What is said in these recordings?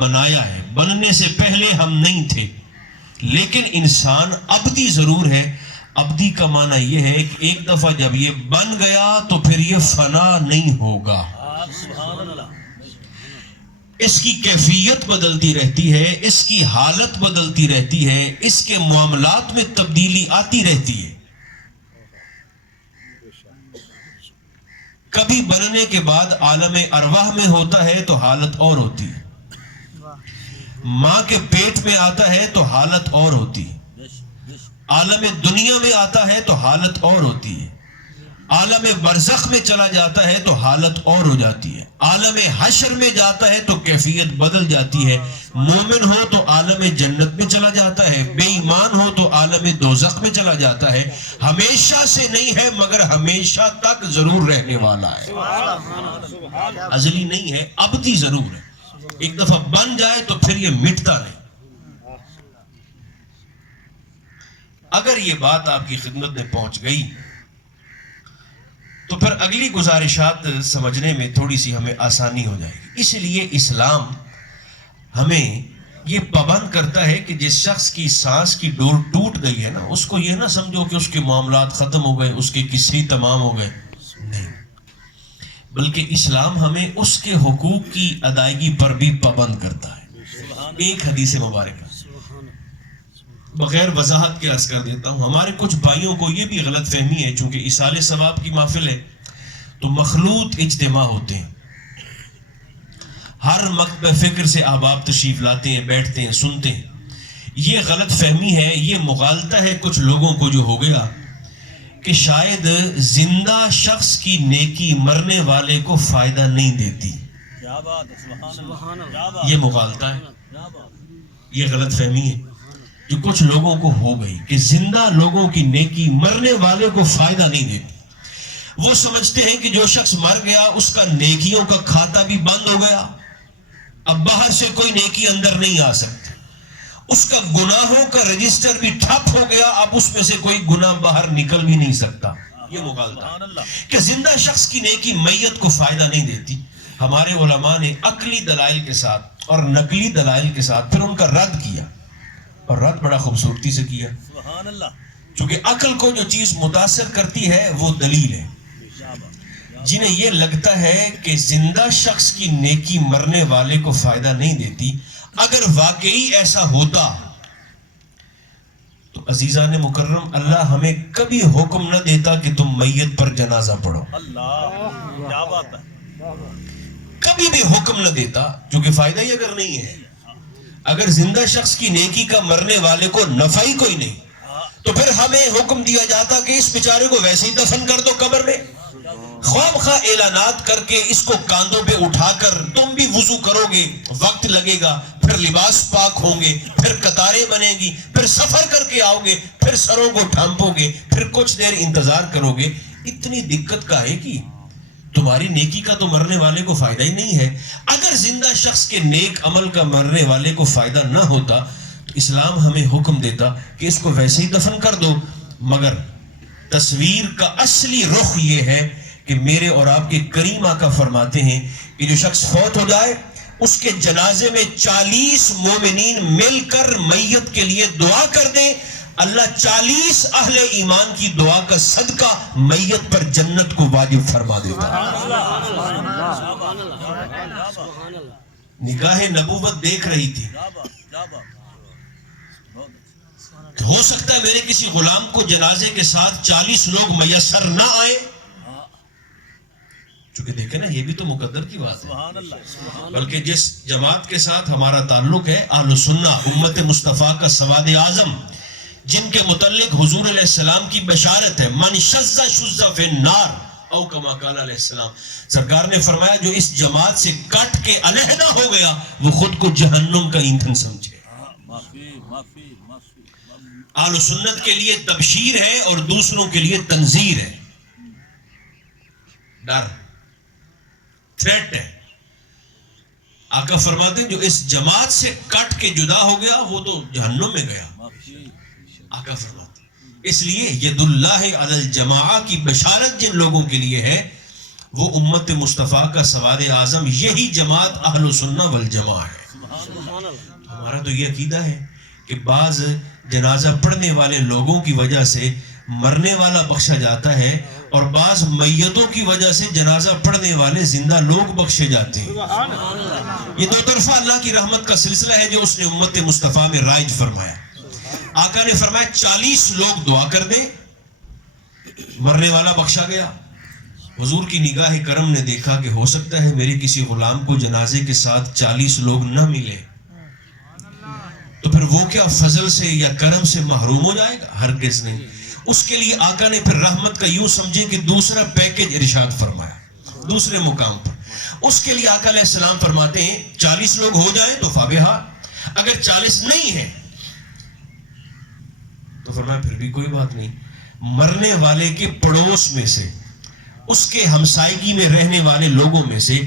بنایا ہے، بننے سے پہلے ہم نہیں تھے، لیکن انسان ابدی ضرور ہے۔ ابدی کا معنی یہ ہے کہ ایک دفعہ جب یہ بن گیا تو پھر یہ فنا نہیں ہوگا۔ اس کی کیفیت بدلتی رہتی ہے، اس کی حالت بدلتی رہتی ہے، اس کے معاملات میں تبدیلی آتی رہتی ہے۔ کبھی بننے کے بعد عالم ارواح میں ہوتا ہے تو حالت اور ہوتی ہے، ماں کے پیٹ میں آتا ہے تو حالت اور ہوتی ہے، عالم دنیا میں آتا ہے تو حالت اور ہوتی ہے، عالم برزخ میں چلا جاتا ہے تو حالت اور ہو جاتی ہے، عالم حشر میں جاتا ہے تو کیفیت بدل جاتی ہے۔ مومن ہو تو عالم جنت میں چلا جاتا ہے، بے ایمان ہو تو عالم دوزخ میں چلا جاتا ہے۔ ہمیشہ سے نہیں ہے مگر ہمیشہ تک ضرور رہنے والا ہے، ازلی نہیں ہے، ابدی ضرور ہے۔ ایک دفعہ بن جائے تو پھر یہ مٹتا نہیں۔ اگر یہ بات آپ کی خدمت میں پہنچ گئی تو پھر اگلی گزارشات سمجھنے میں تھوڑی سی ہمیں آسانی ہو جائے گی۔ اس لیے اسلام ہمیں یہ پابند کرتا ہے کہ جس شخص کی سانس کی ڈور ٹوٹ گئی ہے نا، اس کو یہ نہ سمجھو کہ اس کے معاملات ختم ہو گئے، اس کے قصے تمام ہو گئے، نہیں، بلکہ اسلام ہمیں اس کے حقوق کی ادائیگی پر بھی پابند کرتا ہے۔ ایک حدیث مبارکہ بغیر وضاحت کے عرض کر دیتا ہوں، ہمارے کچھ بھائیوں کو یہ بھی غلط فہمی ہے، چونکہ ایصال ثواب کی محفل ہے تو مخلوط اجتماع ہوتے ہیں، ہر مکتب فکر سے احباب تشریف لاتے ہیں، بیٹھتے ہیں، سنتے ہیں۔ یہ غلط فہمی ہے، یہ مغالطہ ہے کچھ لوگوں کو جو ہو گیا کہ شاید زندہ شخص کی نیکی مرنے والے کو فائدہ نہیں دیتی۔ یہ مغالطہ ہے، یہ غلط فہمی ہے جو کچھ لوگوں کو ہو گئی کہ زندہ لوگوں کی نیکی مرنے والے کو فائدہ نہیں دیتی۔ وہ سمجھتے ہیں کہ جو شخص مر گیا اس کا نیکیوں کا کھاتا بھی بند ہو گیا، اب باہر سے کوئی نیکی اندر نہیں آ سکتی، اس کا گناہوں کا رجسٹر بھی ٹھپ ہو گیا، اب اس میں سے کوئی گناہ باہر نکل بھی نہیں سکتا۔ یہ مغالطہ کہ زندہ شخص کی نیکی میت کو فائدہ نہیں دیتی۔ ہمارے علماء نے عقلی دلائل کے ساتھ اور نقلی دلائل کے ساتھ پھر ان کا رد کیا، اور رد بڑا خوبصورتی سے کیا، چونکہ عقل کو جو چیز متاثر کرتی ہے وہ دلیل ہے۔ جنہیں یہ لگتا ہے کہ زندہ شخص کی نیکی مرنے والے کو فائدہ نہیں دیتی، اگر واقعی ایسا ہوتا تو عزیزان مکرم اللہ ہمیں کبھی حکم نہ دیتا کہ تم میت پر جنازہ پڑھو، کبھی بھی حکم نہ دیتا، کیونکہ فائدہ ہی اگر نہیں ہے۔ اگر زندہ شخص کی نیکی کا مرنے والے کو نفع ہی کوئی نہیں تو پھر ہمیں حکم دیا جاتا کہ اس بیچارے کو ویسے ہی دفن کر دو قبر میں، خواہ خواہ اعلانات کر کے اس کو کاندھوں پہ اٹھا کر تم بھی وضو کرو گے، وقت لگے گا، پھر لباس پاک ہوں گے، پھر قطاریں بنیں گی، پھر سفر کر کے آؤ گے، پھر سروں کو ڈھانپو گے، پھر کچھ دیر انتظار کرو گے۔ اتنی دقت کا ہے کہ تمہاری نیکی کا تو مرنے والے کو فائدہ ہی نہیں ہے۔ اگر زندہ شخص کے نیک عمل کا مرنے والے کو فائدہ نہ ہوتا تو اسلام ہمیں حکم دیتا کہ اس کو ویسے ہی دفن کر دو، مگر تصویر کا اصلی رخ یہ ہے کہ میرے اور آپ کے کریم آقا فرماتے ہیں کہ جو شخص فوت ہو جائے اس کے جنازے میں 40 مومنین مل کر میت کے لیے دعا کر دیں، اللہ 40 اہل ایمان کی دعا کا صدقہ میت پر جنت کو واجب فرما دیتا۔ نگاہ نبوت دیکھ رہی تھی، ہو سکتا ہے میرے کسی غلام کو جنازے کے ساتھ 40 لوگ میسر نہ آئے، چونکہ دیکھیں نا یہ بھی تو مقدر کی بات ہے، بلکہ جس جماعت کے ساتھ ہمارا تعلق ہے اہل سنہ امت مصطفیٰ کا سواد اعظم، جن کے متعلق حضور علیہ السلام کی بشارت ہے، من شذ شذ فی النار او کما قال علیہ السلام، سرکار نے فرمایا جو اس جماعت سے کٹ کے علیحدہ ہو گیا وہ خود کو جہنم کا ایندھن سمجھے۔ اہل سنت کے لیے تبشیر ہے اور دوسروں کے لیے تنذیر ہے، ڈر، تھریٹ ہے۔ آقا فرماتے ہیں جو اس جماعت سے کٹ کے جدا ہو گیا وہ تو جہنم میں گیا، آقا فرماتے ہیں۔ اس لیے ید اللہ علی الجماعہ کی بشارت جن لوگوں کے لیے ہے وہ امت مصطفیٰ کا سواد اعظم، یہی جماعت اہل سنہ والجماعہ ہے۔ ہمارا تو یہ عقیدہ ہے کہ بعض جنازہ پڑھنے والے لوگوں کی وجہ سے مرنے والا بخشا جاتا ہے اور بعض میتوں کی وجہ سے جنازہ پڑھنے والے زندہ لوگ بخشے جاتے ہیں. یہ دو طرفہ اللہ کی رحمت کا سلسلہ ہے جو اس نے امت مصطفیٰ میں رائج فرمایا. آقا نے فرمایا 40 لوگ دعا کر دیں, مرنے والا بخشا گیا. حضور کی نگاہ کرم نے دیکھا کہ ہو سکتا ہے میرے کسی غلام کو جنازے کے ساتھ 40 لوگ نہ ملے, تو پھر وہ کیا فضل سے یا کرم سے محروم ہو جائے گا؟ ہرگز نہیں. اس کے لیے آقا نے پھر رحمت کا یوں سمجھے کہ دوسرا پیکج ارشاد فرمایا دوسرے مقام پر. اس کے لیے آقا علیہ السلام فرماتے ہیں 40 لوگ ہو جائیں تو فابہا, اگر 40 نہیں ہیں تو فرمایا پھر بھی کوئی بات نہیں, مرنے والے کے پڑوس میں سے, اس کے ہمسائیگی میں رہنے والے لوگوں میں سے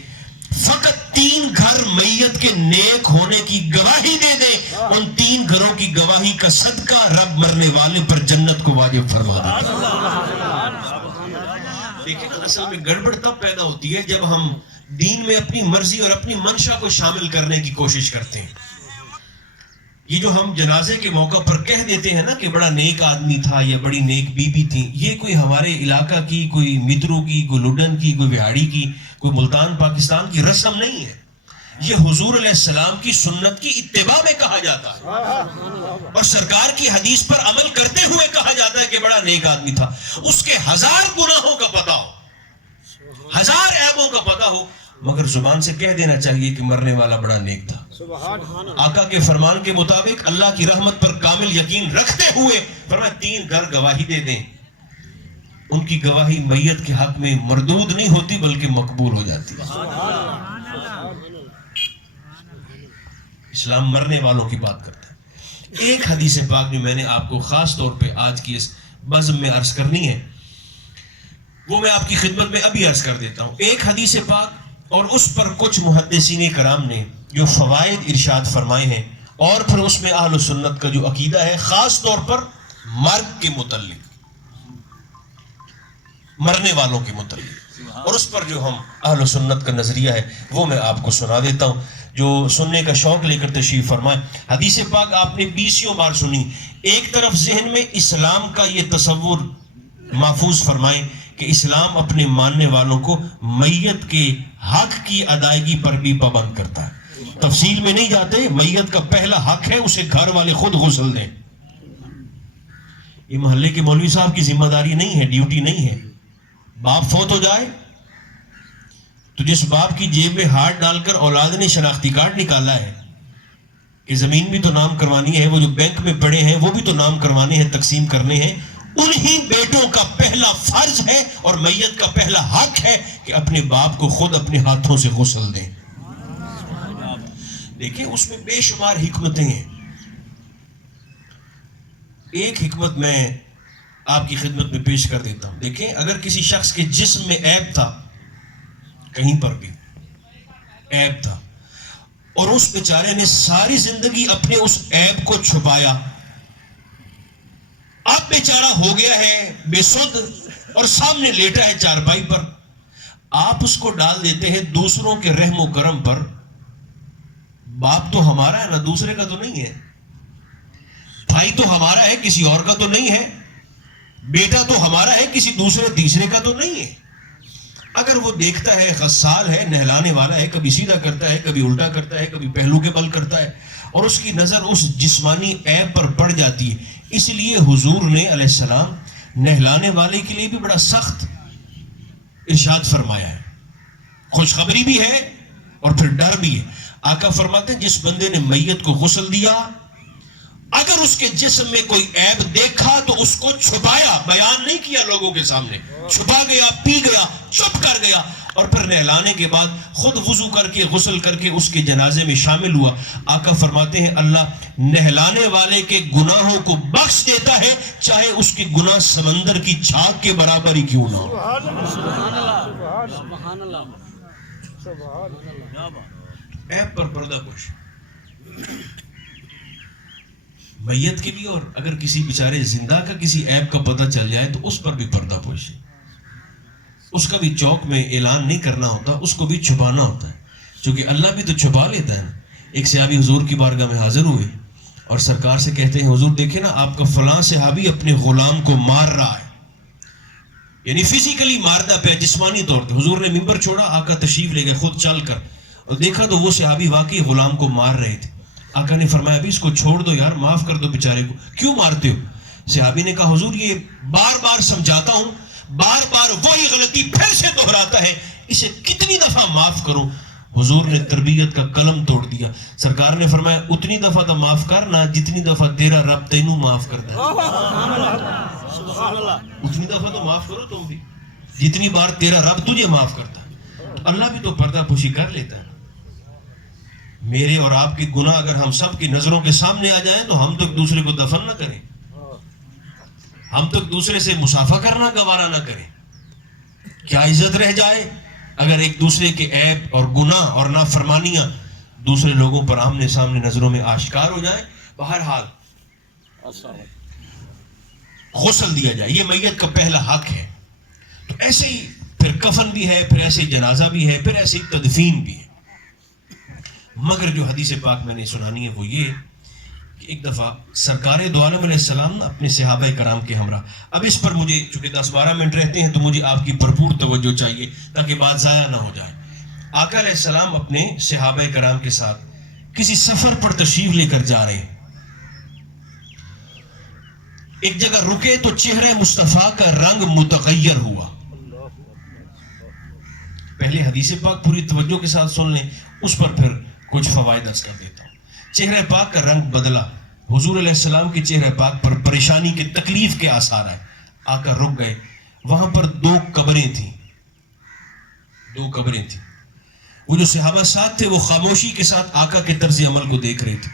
فقط 3 گھر میت کے نیک ہونے کی گواہی دے دے, ان 3 گھروں کی گواہی کا صدقہ رب مرنے والے پر جنت کو واجب فرما دے. دیکھیں اصل میں گڑبڑ تب پیدا ہوتی ہے جب ہم دین میں اپنی مرضی اور اپنی منشا کو شامل کرنے کی کوشش کرتے ہیں. یہ جو ہم جنازے کے موقع پر کہہ دیتے ہیں نا کہ بڑا نیک آدمی تھا یا بڑی نیک بی بی تھی, یہ کوئی ہمارے علاقہ کی, کوئی مترو کی, کوئی لڈن کی, کوئی وہاڑی کی, کوئی ملتان پاکستان کی رسم نہیں ہے. یہ حضور علیہ السلام کی سنت کی اتباع میں کہا جاتا ہے اور سرکار کی حدیث پر عمل کرتے ہوئے کہا جاتا ہے کہ بڑا نیک آدمی تھا. اس کے 1000 گناہوں کا پتہ ہو, 1000 عیبوں کا پتہ ہو, مگر زبان سے کہہ دینا چاہیے کہ مرنے والا بڑا نیک تھا. آقا کے فرمان کے مطابق اللہ کی رحمت پر کامل یقین رکھتے ہوئے فرمایا 3 گھر گواہی دے دیں, ان کی گواہی میت کے حق میں مردود نہیں ہوتی بلکہ مقبول ہو جاتی ہے. اسلام مرنے والوں کی بات کرتا ہے. ایک حدیث پاک جو میں نے آپ کو خاص طور پہ آج کی اس بزم میں عرض کرنی ہے, وہ میں آپ کی خدمت میں ابھی عرض کر دیتا ہوں. ایک حدیث پاک اور اس پر کچھ محدثین کرام نے جو فوائد ارشاد فرمائے ہیں, اور پھر اس میں اہل سنت کا جو عقیدہ ہے خاص طور پر مرگ کے متعلق, مرنے والوں کے متعلق, اور اس پر جو ہم اہل سنت کا نظریہ ہے وہ میں آپ کو سنا دیتا ہوں, جو سننے کا شوق لے کر تشریف فرمائیں. حدیث پاک آپ نے 20 بار سنی. ایک طرف ذہن میں اسلام کا یہ تصور محفوظ فرمائیں کہ اسلام اپنے ماننے والوں کو میت کے حق کی ادائیگی پر بھی پابند کرتا ہے. تفصیل میں نہیں جاتے, میت کا پہلا حق ہے اسے گھر والے خود غسل دیں. یہ محلے کے مولوی صاحب کی ذمہ داری نہیں ہے, ڈیوٹی نہیں ہے. باپ فوت ہو جائے تو جس باپ کی جیب میں ہاتھ ڈال کر اولاد نے شناختی کارڈ نکالا ہے کہ زمین بھی تو نام کروانی ہے, وہ جو بینک میں پڑے ہیں وہ بھی تو نام کروانے ہیں, تقسیم کرنے ہیں, انہی بیٹوں کا پہلا فرض ہے اور میت کا پہلا حق ہے کہ اپنے باپ کو خود اپنے ہاتھوں سے غسل دیں. دیکھیں اس میں بے شمار حکمتیں ہیں. ایک حکمت میں آپ کی خدمت میں پیش کر دیتا ہوں. دیکھیں اگر کسی شخص کے جسم میں عیب تھا, کہیں پر بھی عیب تھا, اور اس بیچارے نے ساری زندگی اپنے اس عیب کو چھپایا, اب بیچارہ ہو گیا ہے بے سد اور سامنے لیٹا ہے چارپائی پر, آپ اس کو ڈال دیتے ہیں دوسروں کے رحم و کرم پر. باپ تو ہمارا ہے نا, دوسرے کا تو نہیں ہے. بھائی تو ہمارا ہے, کسی اور کا تو نہیں ہے. بیٹا تو ہمارا ہے, کسی دوسرے تیسرے کا تو نہیں ہے. اگر وہ دیکھتا ہے غسال ہے, نہلانے والا ہے, کبھی سیدھا کرتا ہے, کبھی الٹا کرتا ہے, کبھی پہلو کے بل کرتا ہے, اور اس کی نظر اس جسمانی عیب پر پڑ جاتی ہے. اس لیے حضور نے علیہ السلام نہلانے والے کے لیے بھی بڑا سخت ارشاد فرمایا ہے. خوشخبری بھی ہے اور پھر ڈر بھی ہے. آقا فرماتے ہیں جس بندے نے میت کو غسل دیا, اگر اس کے جسم میں کوئی عیب دیکھا تو اس کو چھپایا, بیان نہیں کیا لوگوں کے سامنے, چھپا گیا, پی گیا, چپ کر گیا, اور پھر نہلانے کے بعد خود وضو کر کے غسل کر کے اس کے جنازے میں شامل ہوا. آقا فرماتے ہیں اللہ نہلانے والے کے گناہوں کو بخش دیتا ہے, چاہے اس کے گناہ سمندر کی جھاگ کے برابر ہی کیوں نہ ہو. عیب پر پردہ پوش, میت کے بھی, اور اگر کسی بیچارے زندہ کا کسی عیب کا پتہ چل جائے تو اس پر بھی پردہ پوش ہے. اس کا بھی چوک میں اعلان نہیں کرنا ہوتا, اس کو بھی چھپانا ہوتا ہے, چونکہ اللہ بھی تو چھپا لیتا ہے نا. ایک صحابی حضور کی بارگاہ میں حاضر ہوئے اور سرکار سے کہتے ہیں حضور دیکھیں نا آپ کا فلاں صحابی اپنے غلام کو مار رہا ہے، یعنی فزیکلی مارتا پہ جسمانی طور پہ. حضور نے ممبر چھوڑا، آقا تشریف لے گئے خود چل کر، اور دیکھا تو وہ صحابی واقعی غلام کو مار رہے تھے. آقا نے فرمایا ابھی اس کو چھوڑ دو یار، معاف کر دو بیچارے کو، کیوں مارتے ہو؟ صحابی نے کہا حضور یہ بار بار سمجھاتا ہوں، بار بار وہی غلطی پھر سے دہراتا ہے، اسے کتنی دفعہ معاف کروں؟ حضور نے تربیت کا قلم توڑ دیا. سرکار نے فرمایا اتنی دفعہ تو معاف کرنا جتنی دفعہ تیرا رب تینوں معاف کرتا ہے. اتنی دفعہ تو معاف کرو تم بھی جتنی بار تیرا رب تجھے معاف کرتا ہے. اللہ بھی تو پردہ پوشی کر لیتا ہے. میرے اور آپ کے گناہ اگر ہم سب کی نظروں کے سامنے آ جائیں تو ہم تو ایک دوسرے کو دفن نہ کریں، ہم تو ایک دوسرے سے مصافحہ کرنا گوارا نہ کریں. کیا عزت رہ جائے اگر ایک دوسرے کے عیب اور گناہ اور نافرمانیاں دوسرے لوگوں پر آمنے سامنے نظروں میں آشکار ہو جائیں. بہرحال غسل دیا جائے، یہ میت کا پہلا حق ہے. تو ایسے ہی پھر کفن بھی ہے، پھر ایسے ہی جنازہ بھی ہے، پھر ایسے ہی تدفین بھی ہے. مگر جو حدیث پاک میں نے سنانی ہے وہ یہ کہ ایک دفعہ سرکار دو عالم علیہ السلام اپنے صحابہ کرام کے ہمراہ، اب اس پر مجھے چونکہ 10-12 منٹ رہتے ہیں تو مجھے آپ کی بھرپور توجہ چاہیے تاکہ بات ضائع نہ ہو جائے. آقا علیہ السلام اپنے صحابہ کرام کے ساتھ کسی سفر پر تشریف لے کر جا رہے ہیں. ایک جگہ رکے تو چہرہ مصطفیٰ کا رنگ متغیر ہوا. پہلے حدیث پاک پوری توجہ کے ساتھ سن لیں، اس پر پھر کچھ فوائد عرض کر دیتا ہوں. چہرہ پاک کا رنگ بدلا. حضور علیہ السلام کے چہرہ پاک پر پریشانی کے تکلیف کے آثار آئے. آقا رک گئے. وہاں پر 2 قبریں تھیں. وہ جو صحابہ ساتھ تھے وہ خاموشی کے ساتھ آقا کے طرز عمل کو دیکھ رہے تھے.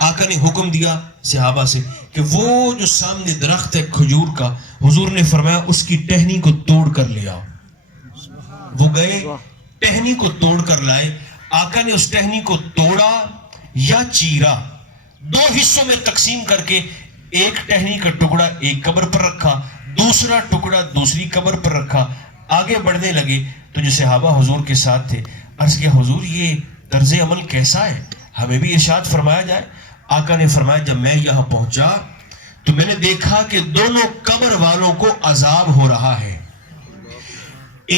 آقا نے حکم دیا صحابہ سے کہ وہ جو سامنے درخت ہے کھجور کا، حضور نے فرمایا اس کی ٹہنی کو توڑ کر لے آؤ. وہ گئے، ٹہنی کو توڑ کر لائے. آقا نے اس ٹہنی کو توڑا یا چیرا، 2 حصوں میں تقسیم کر کے ایک ٹہنی کا ٹکڑا ایک قبر پر رکھا، دوسرا ٹکڑا دوسری قبر پر رکھا. آگے بڑھنے لگے تو جو صحابہ حضور کے ساتھ تھے عرض کیا حضور یہ طرز عمل کیسا ہے، ہمیں بھی ارشاد فرمایا جائے. آقا نے فرمایا جب میں یہاں پہنچا تو میں نے دیکھا کہ دونوں قبر والوں کو عذاب ہو رہا ہے.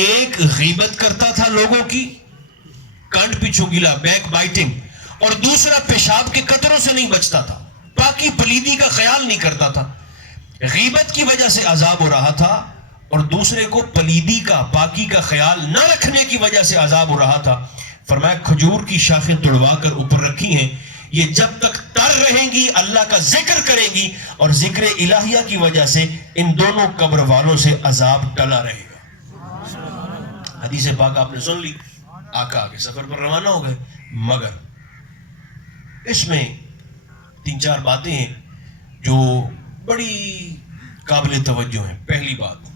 ایک غیبت کرتا تھا لوگوں کی، کنڈ پیچھو گلا، بیک بائٹنگ، اور دوسرا پیشاب کے قطروں سے نہیں بچتا تھا، پاکی پلیدی کا خیال نہیں کرتا تھا. غیبت کی وجہ سے عذاب ہو رہا تھا اور دوسرے کو پلیدی کا، پاکی کا خیال نہ رکھنے کی وجہ سے عذاب ہو رہا تھا. فرمایا کھجور کی شاخیں توڑوا کر اوپر رکھی ہیں، یہ جب تک تر رہیں گی اللہ کا ذکر کریں گی اور ذکر الہیہ کی وجہ سے ان دونوں قبر والوں سے عذاب ٹلا رہے گا. حدیث پاک آپ نے سن لی. آقا آگے سفر پر روانہ ہو گئے. مگر اس میں 3-4 باتیں ہیں جو بڑی قابل توجہ ہیں. پہلی بات،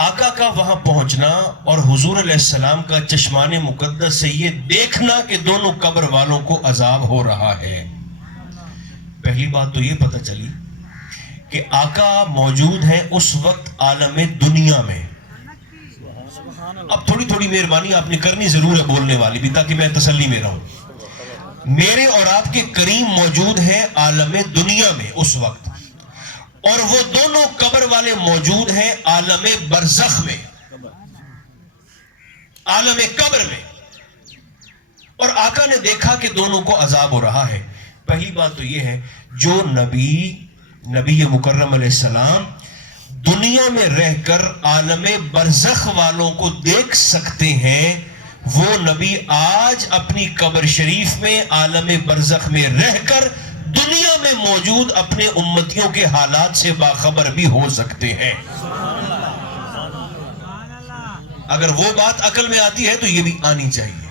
آقا کا وہاں پہنچنا اور حضور علیہ السلام کا چشمان مقدس سے یہ دیکھنا کہ دونوں قبر والوں کو عذاب ہو رہا ہے. پہلی بات تو یہ پتہ چلی کہ آقا موجود ہیں اس وقت عالم دنیا میں. اب تھوڑی مہربانی آپ نے کرنی ضرور ہے بولنے والی بھی تاکہ میں تسلی میں رہوں. میرے اور آپ کے کریم موجود ہیں عالم دنیا میں اس وقت، اور وہ دونوں قبر والے موجود ہیں عالم برزخ میں، عالم قبر میں، اور آقا نے دیکھا کہ دونوں کو عذاب ہو رہا ہے. پہلی بات تو یہ ہے جو نبی مکرم علیہ السلام دنیا میں رہ کر عالم برزخ والوں کو دیکھ سکتے ہیں، وہ نبی آج اپنی قبر شریف میں عالم برزخ میں رہ کر دنیا میں موجود اپنے امتیوں کے حالات سے باخبر بھی ہو سکتے ہیں. اگر وہ بات عقل میں آتی ہے تو یہ بھی آنی چاہیے.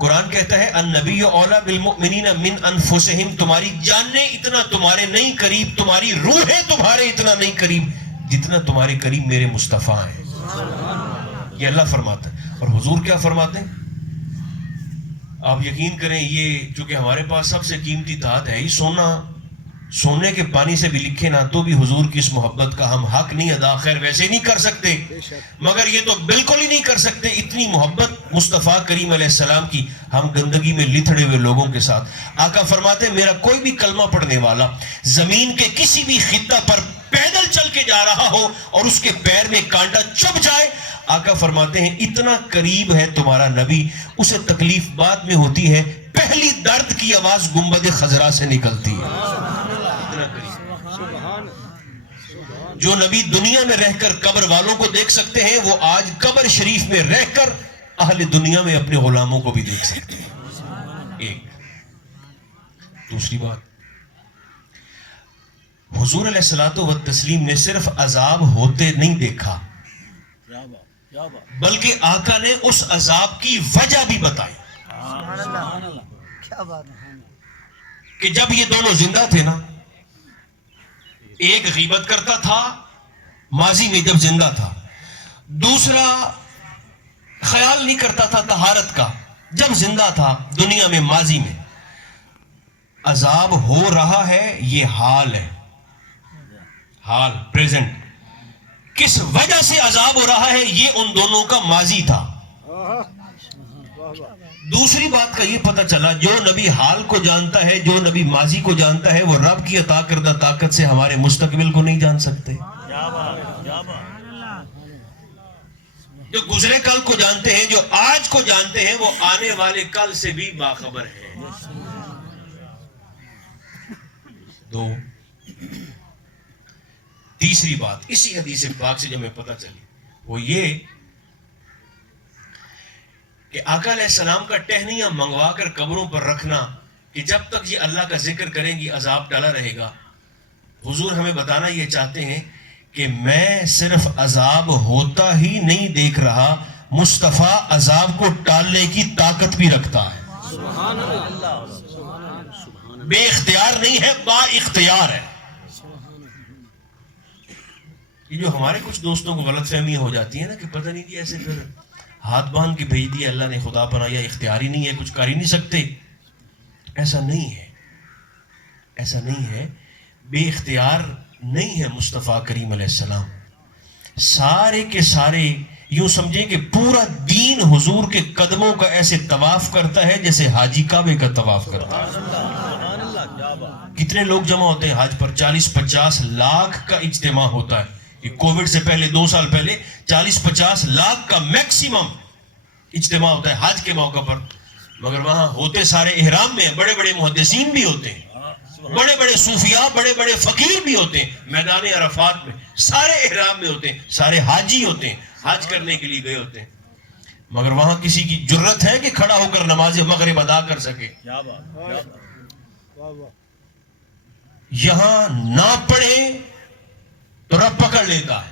قرآن کہتا ہے النبی اولیٰ بالمؤمنین من انفسہم، تمہاری جانیں اتنا تمہارے نہیں قریب، تمہاری روحیں تمہارے اتنا نہیں قریب جتنا تمہارے قریب میرے مصطفیٰ ہیں. یہ اللہ فرماتا ہے. اور حضور کیا فرماتے ہیں؟ آپ یقین کریں یہ چونکہ ہمارے پاس سب سے قیمتی دھات ہے ہی سونا سونے کے پانی سے بھی لکھے نا تو بھی حضور کی اس محبت کا ہم حق نہیں ادا، خیر ویسے نہیں کر سکتے مگر یہ تو بالکل ہی نہیں کر سکتے، اتنی محبت مصطفیٰ کریم علیہ السلام کی ہم گندگی میں لتھڑے ہوئے لوگوں کے ساتھ۔ آقا فرماتے ہیں میرا کوئی بھی کلمہ پڑھنے والا زمین کے کسی بھی خطہ پر پیدل چل کے جا رہا ہو اور اس کے پیر میں کانٹا چبھ جائے، آقا فرماتے ہیں اتنا قریب ہے تمہارا نبی، اسے تکلیف بعد میں ہوتی ہے، پہلی درد کی آواز گنبد خضرا سے نکلتی ہے۔ اتنا قریب جو نبی دنیا میں رہ کر قبر والوں کو دیکھ سکتے ہیں، وہ آج قبر شریف میں رہ کر اہل دنیا میں اپنے غلاموں کو بھی دیکھ سکتے ہیں۔ ایک دوسری بات، حضور علیہ الصلوۃ والتسلیم نے صرف عذاب ہوتے نہیں دیکھا بلکہ آقا نے اس عذاب کی وجہ بھی بتائی کہ جب یہ دونوں زندہ تھے نا، ایک غیبت کرتا تھا ماضی میں جب زندہ تھا، دوسرا خیال نہیں کرتا تھا طہارت کا جب زندہ تھا دنیا میں ماضی میں۔ عذاب ہو رہا ہے، یہ حال ہے، حال پریزنٹ، کس وجہ سے عذاب ہو رہا ہے یہ ان دونوں کا ماضی تھا۔ دوسری بات کا یہ پتہ چلا جو نبی حال کو جانتا ہے، جو نبی ماضی کو جانتا ہے، وہ رب کی عطا کردہ طاقت سے ہمارے مستقبل کو نہیں جان سکتے۔ جو گزرے کل کو جانتے ہیں، جو آج کو جانتے ہیں، وہ آنے والے کل سے بھی باخبر ہیں۔ دو تیسری بات اسی حدیث پاک سے جو ہمیں پتہ چلی وہ یہ کہ آقا علیہ السلام کا ٹہنیاں منگوا کر قبروں پر رکھنا کہ جب تک یہ اللہ کا ذکر کریں گی عذاب ٹلا رہے گا۔ حضور ہمیں بتانا یہ چاہتے ہیں کہ میں صرف عذاب ہوتا ہی نہیں دیکھ رہا، مصطفیٰ عذاب کو ٹالنے کی طاقت بھی رکھتا ہے۔ بے اختیار نہیں ہے، با اختیار ہے۔ یہ جو ہمارے کچھ دوستوں کو غلط فہمیاں ہو جاتی ہیں نا کہ پتہ نہیں جی ایسے پھر ہاتھ باندھ کے بھیج دیا اللہ نے، خدا بنایا، اختیار ہی نہیں ہے، کچھ کر ہی نہیں سکتے۔ ایسا نہیں ہے، ایسا نہیں ہے، بے اختیار نہیں ہے مصطفیٰ کریم علیہ السلام۔ سارے کے سارے یوں سمجھیں کہ پورا دین حضور کے قدموں کا ایسے طواف کرتا ہے جیسے حاجی کعبے کا طواف کرتا ہے۔ کتنے لوگ جمع ہوتے ہیں حج پر؟ 40-50 لاکھ کا اجتماع ہوتا ہے۔ یہ کووڈ سے پہلے 2 سال پہلے 40-50 لاکھ کا میکسیمم اجتماع ہوتا ہے حج کے موقع پر، مگر وہاں ہوتے سارے احرام میں ہیں۔ بڑے بڑے محدثین بھی ہوتے ہیں، بڑے بڑے صوفیاء، بڑے بڑے فقیر بھی ہوتے ہیں، میدان عرفات میں سارے احرام میں ہوتے ہیں، سارے حاجی ہوتے ہیں، حج کرنے کے لیے گئے ہوتے ہیں، مگر وہاں کسی کی جرت ہے کہ کھڑا ہو کر نماز مغرب ادا کر سکے؟ یہاں نہ پڑھے تو رب پکڑ لیتا ہے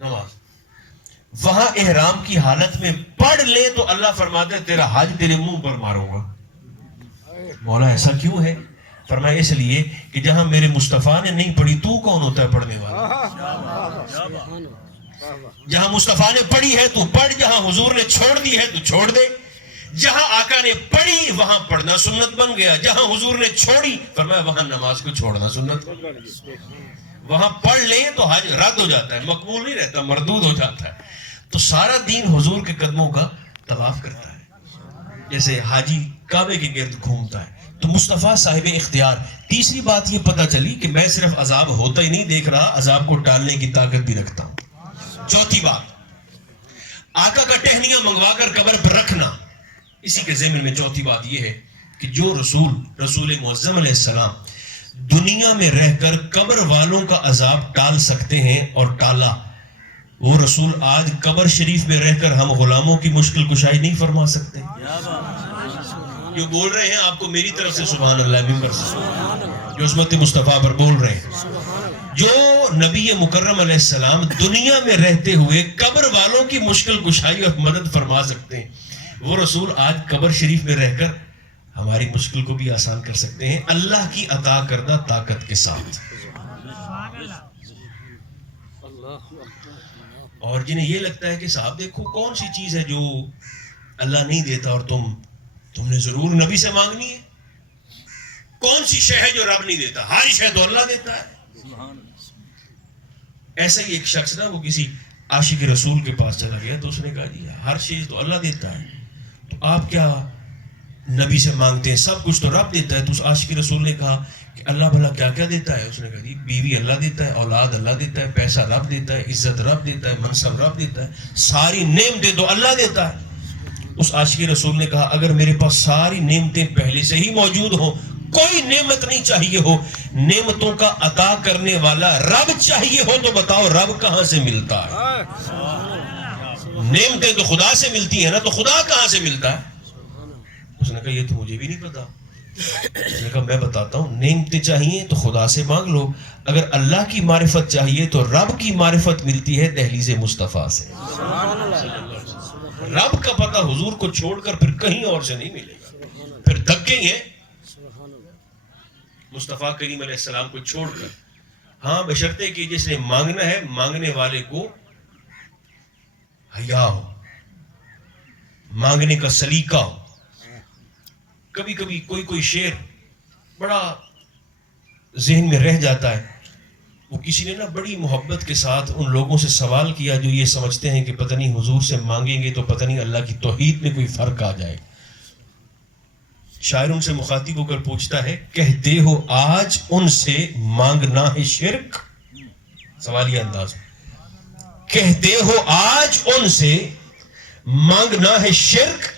نماز، وہاں احرام کی حالت میں پڑھ لے تو اللہ فرماتا ہے تیرا حج تیرے منہ پر ماروں گا۔ مولا ایسا کیوں ہے؟ فرمایا اس لیے کہ جہاں میرے مصطفیٰ نے نہیں پڑھی تو کون ہوتا ہے پڑھنے والا؟ جہاں مصطفیٰ نے پڑھی ہے تو پڑھ، جہاں حضور نے چھوڑ دی ہے تو چھوڑ دے۔ جہاں آقا نے پڑھی وہاں پڑھنا سنت بن گیا، جہاں حضور نے چھوڑی فرمایا وہاں نماز کو چھوڑنا سنت۔ وہاں پڑھ لیں تو حج رد ہو جاتا ہے، مقبول نہیں رہتا، مردود ہو جاتا ہے۔ تو سارا دین حضور کے قدموں کا طواف کرتا ہے جیسے حاجی کعبے کے گرد گھومتا ہے۔ تو مصطفیٰ صاحب اختیار۔ تیسری بات یہ پتہ چلی کہ میں صرف عذاب ہوتا ہی نہیں دیکھ رہا، عذاب کو ٹالنے کی طاقت بھی رکھتا ہوں۔ چوتھی بات، آقا کا ٹہنیاں منگوا کر قبر پر رکھنا۔ اسی کے ضمن میں چوتھی بات یہ ہے کہ جو رسول معظم علیہ السلام دنیا میں رہ کر قبر والوں کا عذاب ٹال سکتے ہیں اور ٹالا، وہ رسول آج قبر شریف میں رہ کر ہم غلاموں کی مشکل کشائی نہیں فرما سکتے؟ جو بول رہے ہیں آپ کو میری طرف سے سبحان اللہ ممبر سے، جو عظمت مصطفیٰ پر بول رہے ہیں، جو نبی مکرم علیہ السلام دنیا میں رہتے ہوئے قبر والوں کی مشکل کشائی اور مدد فرما سکتے ہیں، وہ رسول آج قبر شریف میں رہ کر ہماری مشکل کو بھی آسان کر سکتے ہیں اللہ کی عطا کردہ طاقت کے ساتھ۔ اور جنہیں یہ لگتا ہے کہ صاحب دیکھو کون سی چیز ہے جو اللہ نہیں دیتا اور تم نے ضرور نبی سے مانگنی ہے، کون سی شے ہے جو رب نہیں دیتا؟ ہر شے تو اللہ دیتا ہے. ایسا ہی ایک شخص نا وہ کسی عاشق رسول کے پاس چلا گیا تو اس نے کہا جی ہر چیز تو اللہ دیتا ہے, تو آپ کیا نبی سے مانگتے ہیں؟ سب کچھ تو رب دیتا ہے. تو اس عاشق رسول نے کہا کہ اللہ بھلا کیا کیا دیتا ہے؟ اس نے کہا جی بیوی اللہ دیتا ہے, اولاد اللہ دیتا ہے, پیسہ رب دیتا ہے, عزت رب دیتا ہے, منصب رب دیتا ہے, ساری نعمتیں تو اللہ دیتا ہے. اس عاشق رسول نے کہا اگر میرے پاس ساری نعمتیں پہلے سے ہی موجود ہوں, کوئی نعمت نہیں چاہیے ہو, نعمتوں کا عطا کرنے والا رب چاہیے ہو, تو بتاؤ رب کہاں سے ملتا ہے؟ نعمتیں تو خدا سے ملتی ہیں نا, تو خدا کہاں سے ملتا ہے؟ اس نے کہا یہ تو مجھے بھی نہیں پتا. اس نے کہا میں بتاتا ہوں, نعمتیں چاہیے تو خدا سے مانگ لو, اگر اللہ کی معرفت چاہیے تو رب کی معرفت ملتی ہے دہلیز مصطفیٰ سے. رب کا پتہ حضور کو چھوڑ کر پھر کہیں اور سے نہیں ملے گا, پھر دھکے ہی ہیں مصطفیٰ کریم علیہ السلام کو چھوڑ کر. ہاں بشرطے کہ جس نے مانگنا ہے مانگنے والے کو حیا ہو, مانگنے کا سلیقہ ہو. کبھی کبھی کوئی شعر بڑا ذہن میں رہ جاتا ہے. وہ کسی نے نا بڑی محبت کے ساتھ ان لوگوں سے سوال کیا جو یہ سمجھتے ہیں کہ پتہ نہیں حضور سے مانگیں گے تو پتہ نہیں اللہ کی توحید میں کوئی فرق آ جائے. شاعر ان سے مخاطب ہو کر پوچھتا ہے کہتے ہو آج ان سے مانگنا ہے شرک. سوالیہ انداز میں کہتے ہو آج ان سے مانگنا ہے شرک,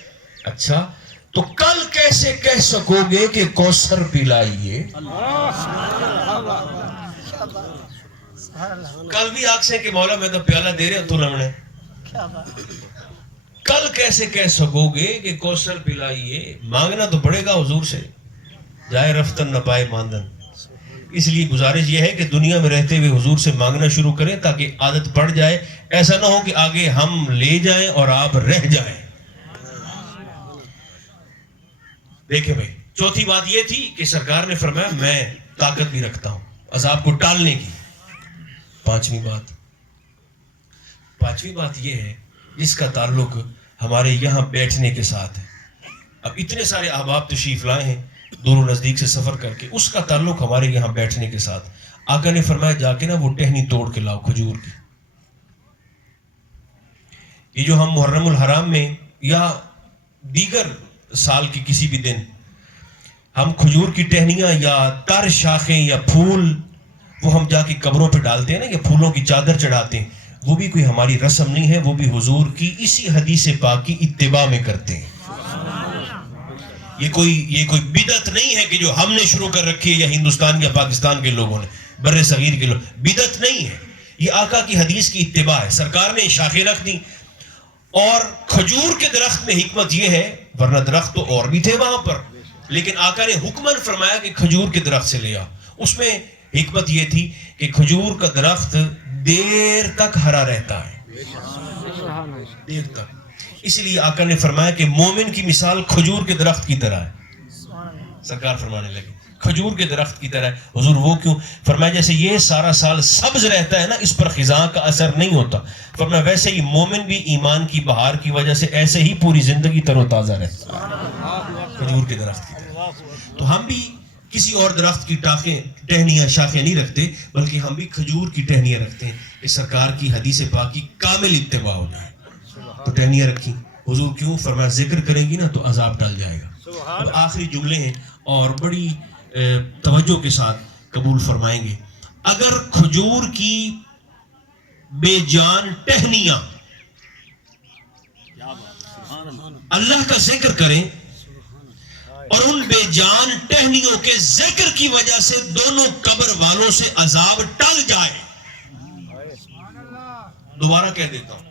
اچھا تو کل کیسے کہہ سکو گے کہ کوثر پلائیے؟ کل بھی آنکھ سے کہ مولا میں تو پیالہ دے رہے تو لمڑے, کل کیسے کہہ سکو گے کہ کوثر پلائیے؟ مانگنا تو پڑے گا حضور سے, جائے رفتن نہ پائے ماندن. اس لیے گزارش یہ ہے کہ دنیا میں رہتے ہوئے حضور سے مانگنا شروع کریں تاکہ عادت پڑ جائے. ایسا نہ ہو کہ آگے ہم لے جائیں اور آپ رہ جائیں. دیکھیں بھائی, چوتھی بات یہ تھی کہ سرکار نے فرمایا میں طاقت بھی رکھتا ہوں عذاب کو ٹالنے کی. پانچویں بات یہ ہے جس کا تعلق ہمارے یہاں بیٹھنے کے ساتھ ہے. اب اتنے سارے احباب تشریف لائے ہیں دور و نزدیک سے سفر کر کے, اس کا تعلق ہمارے یہاں بیٹھنے کے ساتھ. آقا نے فرمایا جا کے نا وہ ٹہنی توڑ کے لاؤ کھجور کی. یہ جو ہم محرم الحرام میں یا دیگر سال کی کسی بھی دن ہم کھجور کی ٹہنیاں یا تر شاخیں یا پھول وہ ہم جا کے قبروں پہ ڈالتے ہیں نا, یا پھولوں کی چادر چڑھاتے ہیں, وہ بھی کوئی ہماری رسم نہیں ہے, وہ بھی حضور کی اسی حدیث پاک کی اتباع میں کرتے ہیں. یہ کوئی بدعت نہیں ہے کہ جو ہم نے شروع کر رکھی ہے یا ہندوستان یا پاکستان کے لوگوں نے, بر صغیر کے لوگ, بدعت نہیں ہے. یہ آقا کی حدیث کی اتباع ہے. سرکار نے شاخیں رکھ دی, اور کھجور کے درخت میں حکمت یہ ہے, ورنہ درخت تو اور بھی تھے وہاں پر, لیکن آقا نے حکماً فرمایا کہ کھجور کے درخت سے لے آؤ. اس میں حکمت یہ تھی کہ کھجور کا درخت دیر تک ہرا رہتا ہے, دیر تک. اس لیے آقا نے فرمایا کہ مومن کی مثال کھجور کے درخت کی طرح ہے. سرکار فرمانے لگے کھجور کے درخت کی طرح ہے. حضور وہ کیوں؟ فرمایا جیسے یہ سارا سال سبز رہتا ہے نا, اس پر خزاں کا اثر نہیں ہوتا, فرمایا ویسے ہی مومن بھی ایمان کی بہار کی وجہ سے ایسے ہی پوری زندگی تر و تازہ رہتا ہے کھجور کے درخت کی طرح. تو ہم بھی کسی اور درخت کی ٹہنیاں شاخیں نہیں رکھتے, بلکہ ہم بھی کھجور کی ٹہنیاں رکھتے ہیں کہ سرکار کی حدیث پاک کی کامل اتباع ہو جائے. تو ٹہنیاں رکھی. حضور کیوں؟ فرمایا ذکر کریں گی نا تو عذاب ٹل جائے گا. اب آخری جملے ہیں اور بڑی توجہ کے ساتھ قبول فرمائیں گے. اگر کھجور کی بے جان ٹہنیاں اللہ کا ذکر کریں اور ان بے جان ٹہنیوں کے ذکر کی وجہ سے دونوں قبر والوں سے عذاب ٹل جائے. دوبارہ کہہ دیتا ہوں,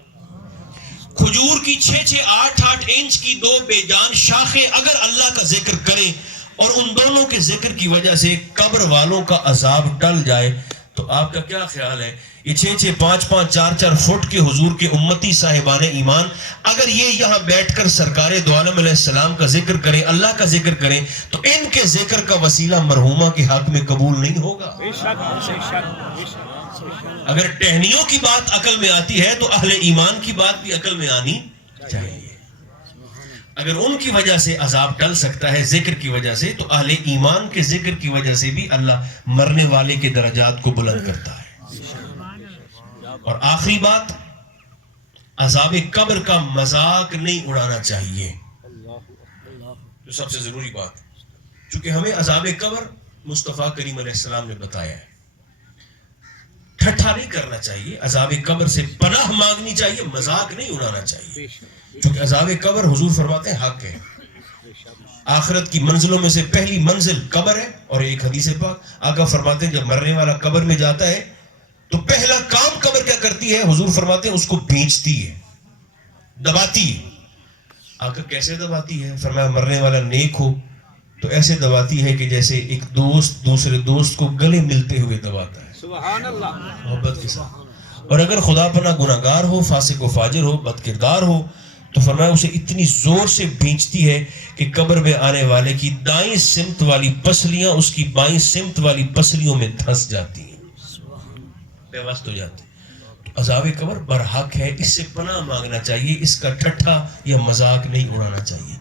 کھجور کی 6-8 انچ کی 2 بے جان شاخیں اگر اللہ کا ذکر کریں اور ان دونوں کے ذکر کی وجہ سے قبر والوں کا عذاب ٹل جائے, تو آپ کا کیا خیال ہے یہ 6-6, 5-5, 4-4 فٹ کے حضور کے امتی صاحبان ایمان اگر یہ یہاں بیٹھ کر سرکار دو عالم علیہ السلام کا ذکر کریں, اللہ کا ذکر کریں, تو ان کے ذکر کا وسیلہ مرحومہ کے حق میں قبول نہیں ہوگا. اگر ٹہنیوں کی بات عقل میں آتی ہے تو اہل ایمان کی بات بھی عقل میں آنی چاہیے. اگر ان کی وجہ سے عذاب ٹل سکتا ہے ذکر کی وجہ سے، تو اہل ایمان کے ذکر کی وجہ سے بھی اللہ مرنے والے کے درجات کو بلند کرتا ہے۔ اور آخری بات، عذاب قبر کا مذاق نہیں اڑانا چاہیے، جو سب سے ضروری بات، چونکہ ہمیں عذاب قبر مصطفیٰ کریم علیہ السلام نے بتایا ہے، ٹھٹھا نہیں کرنا چاہیے، عذاب قبر سے پناہ مانگنی چاہیے، مذاق نہیں اڑانا چاہیے، کیونکہ عذاب قبر حضور فرماتے ہیں حق ہے۔ آخرت کی منزلوں میں سے پہلی منزل قبر ہے، اور ایک حدیث پاک آقا فرماتے ہیں جب مرنے والا قبر میں جاتا ہے تو پہلا کام قبر کیا کرتی ہے؟ حضور فرماتے ہیں اس کو بھینچتی ہے، دباتی ہے۔ آقا کیسے دباتی ہے؟ فرمایا مرنے والا نیک ہو تو ایسے دباتی ہے کہ جیسے ایک دوست دوسرے دوست کو گلے ملتے ہوئے دباتا ہے، سبحان اللہ، محبت کے ساتھ۔ اور اگر خدا پناہ گناہگار ہو، فاسق و فاجر ہو، بد کردار ہو، تو فرمایا اسے اتنی زور سے بھینچتی ہے کہ قبر میں آنے والے کی دائیں سمت والی پسلیاں اس کی بائیں سمت والی پسلیوں میں دھنس جاتی ہیں، بے وست ہو جاتی ہیں۔ تو عذاب قبر برحق ہے، اس سے پناہ مانگنا چاہیے، اس کا ٹھٹھا یا مذاق نہیں اڑانا چاہیے۔